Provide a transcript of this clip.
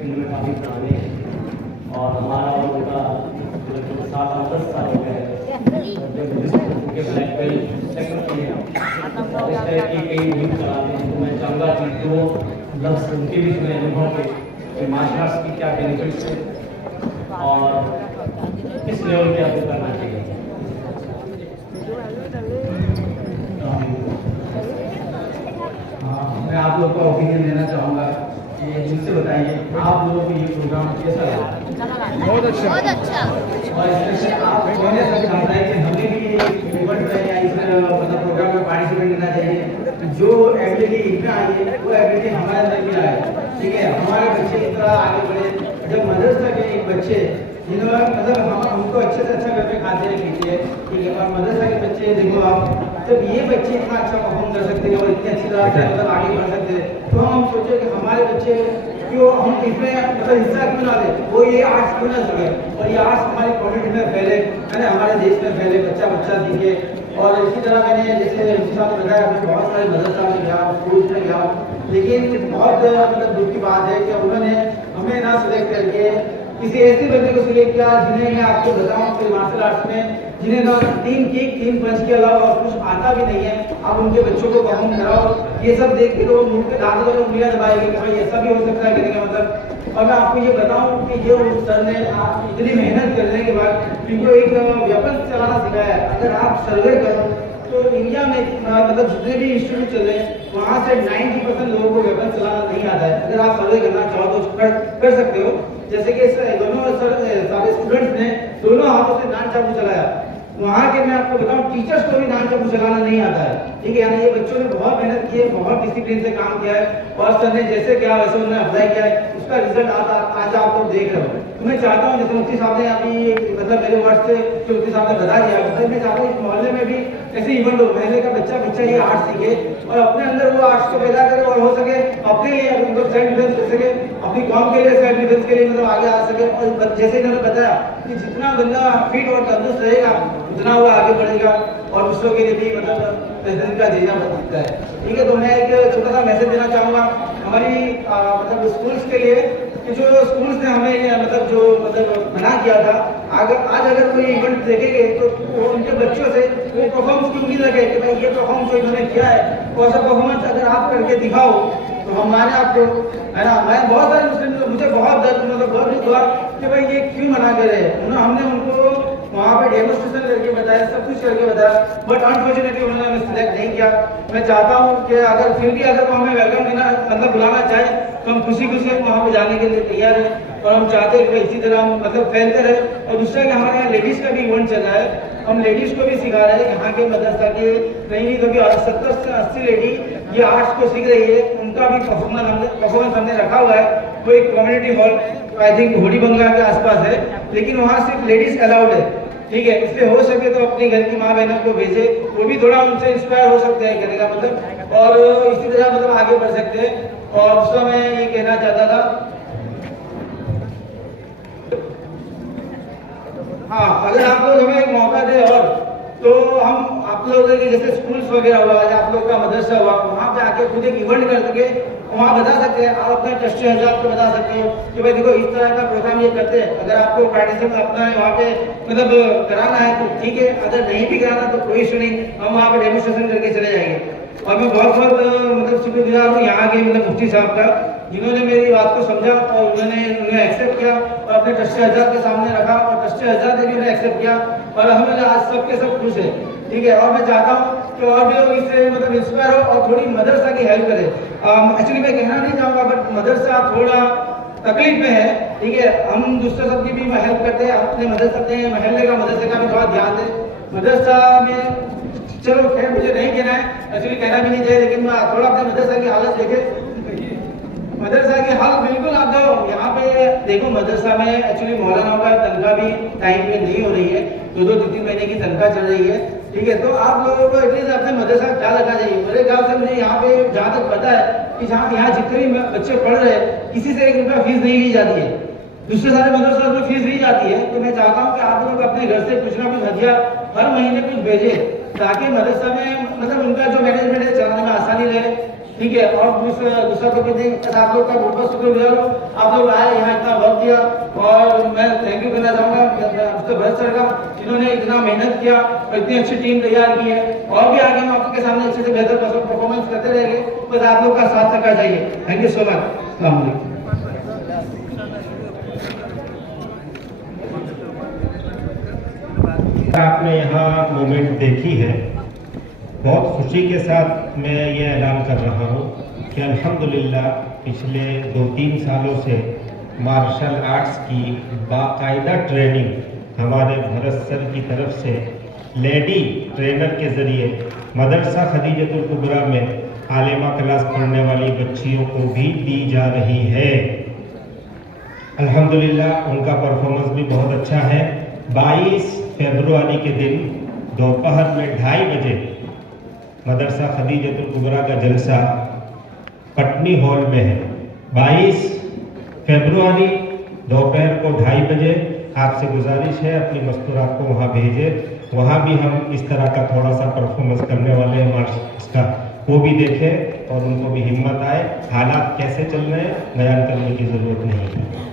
इनमें काफ़ी पुराने हैं और हमारा और उनका 7-10 साल हो गए जब उनके ब्लैक बेल्ट सेकंड किए और इस तरह की कई मुहिम चलाते हैं। तो मैं चाहूँगा कि दो लफ्ज़ उनके बीच में अनुभव के मार्शल आर्ट्स की क्या बेनिफिट्स है और किस लेवल पे आपको करना चाहिए। मैं आप लोग का ओपिनियन देना चाहूँगा कि जिनसे बताइए आप लोगों को ये प्रोग्राम कैसा लगा। बहुत अच्छा और स्पेशली आप मैंने सब चाहता है कि हमें भी इवेंट में या इस मतलब प्रोग्राम में पार्टिसिपेट करना चाहिए। जो एबिलिटी इनमें आई है वो एबिलिटी हमारे अंदर भी आए, ठीक है। हमारे बच्चे इस तरह आगे बढ़े। जब मदरसा के बच्चे जिन्होंने मतलब हम उनको अच्छे से अच्छा घर पे खाते हैं पीते हैं, ठीक है, और मदरसा के बच्चे देखो आप जब ये बच्चे इतना अच्छा परफॉर्म कर सकते हैं और इतनी अच्छी तरह से मतलब आगे बढ़ सकते हैं तो हम सोचे कि हमारे बच्चे क्यों हम इसमें मतलब हिस्सा क्यों ना ले, वो ये आर्ट्स क्यों ना सीखे और ये आर्ट्स हमारी कम्युनिटी में फैले, है ना, हमारे देश में फैले, बच्चा बच्चा सीखे। और इसी तरह मैंने जैसे साहब ने बताया मैं बहुत सारे मदरसा में गया, स्कूल में गया, लेकिन बहुत मतलब दुख की बात है कि उन्होंने हमें ना सिलेक्ट करके किसी ऐसे बच्चे को सिलेक्ट किया जिन्हें मैं आपको बताऊं कि मार्शल आर्ट्स में जिन्हें ना 3 किक 3 पंच के अलावा और कुछ आता भी नहीं है, आप उनके बच्चों को परफॉर्म कराओ। ये सब देख के लोग मुंह पे दांत और उंगलियां दबाएंगे कि भाई ऐसा भी हो सकता है कहने का मतलब। और मैं आपको ये बताऊं कि जो सर ने आप इतनी मेहनत करने के बाद क्योंकि एक वेपन चलाना सिखाया है, अगर आप सर्वे करो तो इंडिया में मतलब जितने भी इंस्टीट्यूट चले वहाँ से 90% लोगों को वेपन चलाना नहीं आता है। अगर आप सर्वे करना चाहो तो कर सकते हो। जैसे कि दोनों सारे स्टूडेंट्स ने दोनों हाथों से नान चाकू चलाया, वहाँ के मैं आपको बताऊं टीचर्स को भी नान चाकू चलाना नहीं आता है, ठीक है। यानी ये बच्चों ने बहुत मेहनत की है, बहुत डिसिप्लिन से काम किया है और सर ने जैसे क्या वैसे उन्होंने अप्लाई किया है, उसका रिजल्ट आज आप लोग देख रहे हो। तो मैं चाहता हूँ जैसे मुफ्ती साहब ने अभी मतलब मेरे वर्ड से जो मुफ्ती साहब ने बता दिया, मैं चाहता हूँ इस मोहल्ले में भी ऐसे इवेंट हो, मोहल्ले का बच्चा ये आर्ट सीखे और अपने अंदर वो आर्ट्स को पैदा करे और हो सके अपने लिए मतलब सेल्फ डिफेंस कर सके, अपनी कौम के लिए सेल्फ डिफेंस के लिए मतलब आगे आ सके। और जैसे इन्होंने बताया कि जितना बंदा फिट और तंदुरुस्त रहेगा उतना वो आगे बढ़ेगा और दूसरों के लिए भी मतलब प्रेसिडेंट का जीना बन सकता है, ठीक है। तो मैं एक छोटा सा मैसेज देना चाहूँगा हमारी मतलब स्कूल्स के लिए कि जो स्कूल्स ने हमें मतलब जो मतलब मना किया था, आज अगर कोई इवेंट देखेंगे तो वो उनके बच्चों से वो परफॉर्मेंस की उम्मीद रखे कि भाई ये परफॉर्मेंस जो इन्होंने किया है वैसा परफॉर्मेंस अगर आप करके दिखाओ तो हमारे आपको, है ना। मैं बहुत सारे मुस्लिम मुझे बहुत दर्द मतलब बहुत दुख हुआ कि भाई ये क्यों मना कर रहे हैं। हमने उनको वहाँ पे डेमोस्ट्रेशन करके बताया, सब कुछ करके बताया, बट अनफॉर्चुनेटली उन्होंने हमें सिलेक्ट नहीं किया। मैं चाहता हूँ कि अगर फिर भी अगर वो हमें वेलकम देना मतलब बुलाना चाहे तो हम खुशी खुशी वहाँ पे जाने के लिए तैयार हैं और हम चाहते हैं कि इसी तरह हम मतलब फैलते रहे। और दूसरा कि हमारे यहाँ लेडीज़ का भी इवेंट चल रहा है, हम लेडीज़ को भी सिखा रहे हैं। यहाँ के मदरसा के नहीं तो 70 से 80 लेडी ये आर्ट्स को सीख रही है, उनका भी परफॉर्मेंस हमने रखा हुआ है। वो एक कम्युनिटी हॉल आई थिंक होडी बंगला के आसपास है, लेकिन वहाँ सिर्फ लेडीज अलाउड है, ठीक है। इसलिए हो सके तो अपने घर की माँ बहनों को भेजे, वो भी थोड़ा उनसे इंस्पायर हो सकते हैं कहने का मतलब, और इसी तरह मतलब आगे बढ़ सकते हैं। और दूसरा मैं ये कहना चाहता था, हाँ, अगर आप लोग हमें एक मौका दे और तो हम आप लोग के जैसे स्कूल्स वगैरह हुआ या आप लोग का मदरसा हुआ वहाँ पे आके खुद एक इवेंट कर सके, वहाँ बता सकते हैं, आप अपने ट्रस्टी हजरात को बता सकते हो कि भाई देखो इस तरह का प्रोग्राम ये करते हैं, अगर आपको पार्टिसिपेट अपना वहाँ पे मतलब कराना है तो ठीक है, अगर नहीं भी कराना तो कोई इशू नहीं, हम वहाँ पे डेमोस्ट्रेशन करके चले जाएंगे। और मैं बहुत मतलब शुक्रगुजार हूँ यहाँ के मतलब मुफ्ती साहब का, जिन्होंने मेरी बात को समझा और उन्हें एक्सेप्ट किया और अपने ट्रस्टी हजरात के सामने रखा और ट्रस्टी हजरात ने भी उन्हें एक्सेप्ट किया और हमें आज सबके सब खुश है, ठीक है। और मैं चाहता हूँ कि और भी लोग इससे मतलब इंस्पायर हो और थोड़ी मदरसा की हेल्प करें। एक्चुअली मैं कहना नहीं चाहूँगा बट मदरसा थोड़ा तकलीफ में है, ठीक है। हम दूसरे सब की भी हेल्प करते हैं, अपने मदरसे महल्ले का मदरसे का भी थोड़ा ध्यान दें। मदरसा में चलो खैर मुझे नहीं कहना है, एक्चुअली कहना भी नहीं चाहिए, लेकिन थोड़ा अपने मदरसा की हालत देखे। मदरसा की हालत बिल्कुल आप जाओ यहाँ पे देखो, मदरसा में एक्चुअली मौलानाओं का तनख्वाह भी टाइम पे नहीं हो रही है, 2-2-3-3 महीने की तनख्वाह चल रही है, ठीक है। तो आप लोगों को एटलीस्ट अपने मदरसा का ख्याल रखना चाहिए। मेरे ख्याल से मुझे यहाँ पे जहाँ तक पता है कि यहाँ जितने भी बच्चे पढ़ रहे हैं किसी से 1 रुपया फीस नहीं ली जाती है, दूसरे सारे मदरसा में फीस ली जाती है। तो मैं चाहता हूँ कि आप लोग अपने घर से कुछ ना कुछ हदिया हर महीने कुछ भेजें ताकि मदरसा में मतलब उनका जो मैनेजमेंट है चलाने में आसानी रहे। ठीक है। और दूसरा तो कहते हैं आप लोग का बहुत शुक्रगुजार हूँ, आप लोग आए यहाँ इतना वक्त दिया, और मैं थैंक यू करना चाहूँगा मिस्टर भरत सर का, जिन्होंने इतना मेहनत किया और इतनी अच्छी टीम तैयार की है, और भी आगे हम आपके सामने अच्छे से बेहतर परफॉर्मेंस करते रहेंगे, बस आप लोग का साथ रखा चाहिए। Thank you so much. अस्सलाम वालेकुम। आपने यहाँ मूवमेंट देखी है, बहुत खुशी के साथ मैं ये ऐलान कर रहा हूँ कि अल्हम्दुलिल्लाह पिछले 2-3 सालों से मार्शल आर्ट्स की बाकायदा ट्रेनिंग हमारे भरत सर की तरफ से लेडी ट्रेनर के ज़रिए मदरसा खदीजतुल कुबरा में आलिमा क्लास पढ़ने वाली बच्चियों को भी दी जा रही है। अल्हम्दुलिल्लाह उनका परफॉर्मेंस भी बहुत अच्छा है। 22 फरवरी के दिन दोपहर में 2:30 बजे मदरसा खदीजतुल कुबरा का जलसा पटनी हॉल में है। 22 फरवरी दोपहर को 2:30 बजे आपसे गुजारिश है अपनी मस्तूरात को वहाँ भेजें। वहाँ भी हम इस तरह का थोड़ा सा परफॉर्मेंस करने वाले हैं मार्शल का, वो भी देखें और उनको भी हिम्मत आए। हालात कैसे चल रहे हैं बयान करने की ज़रूरत नहीं है।